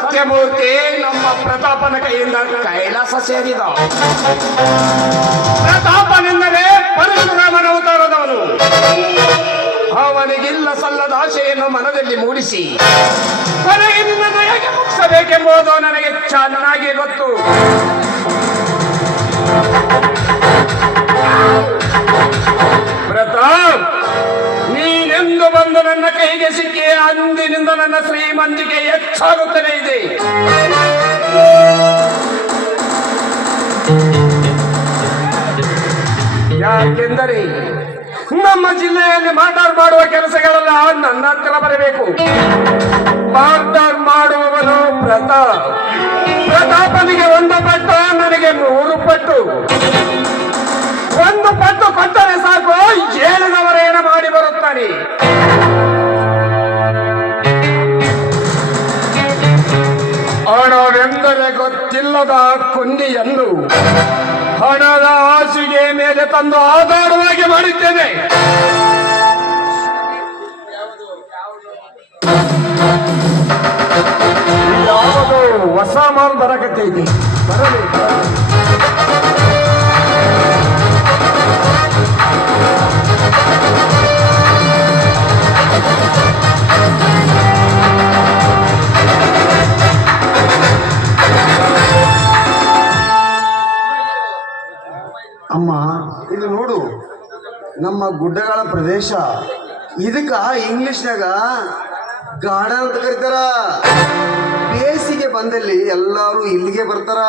ಸತ್ಯಮೂರ್ತಿ ನಮ್ಮ ಪ್ರತಾಪನ ಕೈಯಿಂದ ಕೈಲಾಸ ಸೇರಿದ. ಪ್ರತಾಪನೆಂದರೆ ಪರಶುರಾಮನ ಅವತಾರದವನು. ಅವನಿಗಿಲ್ಲ ಸಲ್ಲದ ಆಶೆಯನ್ನು ಮನದಲ್ಲಿ ಮೂಡಿಸಿ ಕೊನೆಗೆ ನಿನ್ನನ್ನು ಹೇಗೆ ಮುಗಿಸಬೇಕೆಂಬುದು ನನಗೆ ಚೆನ್ನಾಗಿ ಗೊತ್ತು. ಪ್ರತಾಪ್, ನೀನೆಂದು ಬಂದು ನನ್ನ ಕೈಗೆ ಸಿಕ್ಕಿ ಅಂದಿನಿಂದ ನನ್ನ ಶ್ರೀಮಂತಿಕೆ ಹೆಚ್ಚಾಗುತ್ತಲೇ ಇದೆ. ಯಾಕೆಂದರೆ ನಮ್ಮ ಜಿಲ್ಲೆಯಲ್ಲಿ ಮಾರ್ಡರ್ ಮಾಡುವ ಕೆಲಸಗಳೆಲ್ಲ ನನ್ನ ಹತ್ರ ಬರಬೇಕು. ಮಾರ್ಡರ್ ಮಾಡುವವನು ಪ್ರತಾಪ್. ಪ್ರತಾಪನಿಗೆ 1 ಪಟ್ಟು, ನನಗೆ 100 ಪಟ್ಟು. 1 ಪಟ್ಟು ಕೊಟ್ಟರೆ ಸಾಕು, ಹೇಳಿದವರೇನ ಮಾಡಿ ಬರುತ್ತಾನೆ. ಹಣವೆಂದರೆ ಗೊತ್ತಿಲ್ಲದ ಕುಂದಿಯನ್ನು ಹಣದ ಹಾಸಿಗೆ ಮೇಲೆ ತಂದು ಆಧಾರವಾಗಿ ಮಾಡಿದ್ದೇನೆ. ಯಾವುದು ಹೊಸ ಮಾಲ್ ಬರಕತ್ತೈತಿ, ಬರಲಿ. ಅಮ್ಮ, ಇದು ನೋಡು, ನಮ್ಮ ಗುಡ್ಡಗಳ ಪ್ರದೇಶ. ಇದಕ್ಕ ಇಂಗ್ಲಿಷ್ನಾಗ ಗಾರ್ಡನ್ ಅಂತ ಕರೀತಾರ. ಬೇಸಿಗೆ ಬಂದಲ್ಲಿ ಎಲ್ಲರೂ ಇಲ್ಲಿಗೆ ಬರ್ತಾರ.